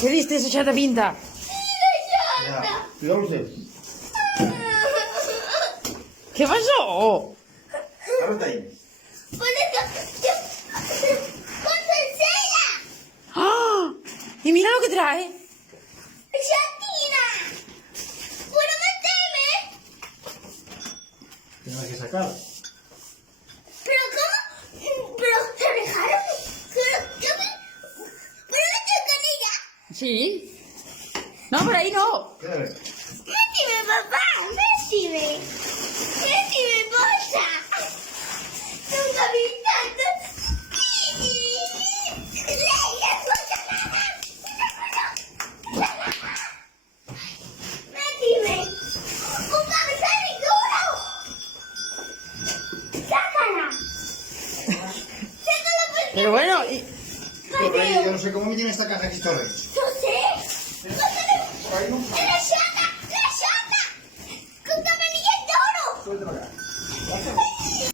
¿Qué viste esa chata pinta? Ya, close. ¿Qué pasó? Ahora ahí. ¡Ah! Y mira lo que trae. Tienes que sacar. ¿Pero cómo? ¿Pero te dejaron? ¿Pero vete con ella? Sí. No, por ahí no. Quédale. ¡Métime, papá! ¡Métime! ¡Métime, bolsa! ¡Nunca vi tanto! ¡Métime! ¡Un cabezal y duro! ¡Sácala! ¡Sácala porque... Pero bueno, Torre, yo no sé cómo me tiene esta caja aquí, Torre. ¡Yo sé! ¡Era ya!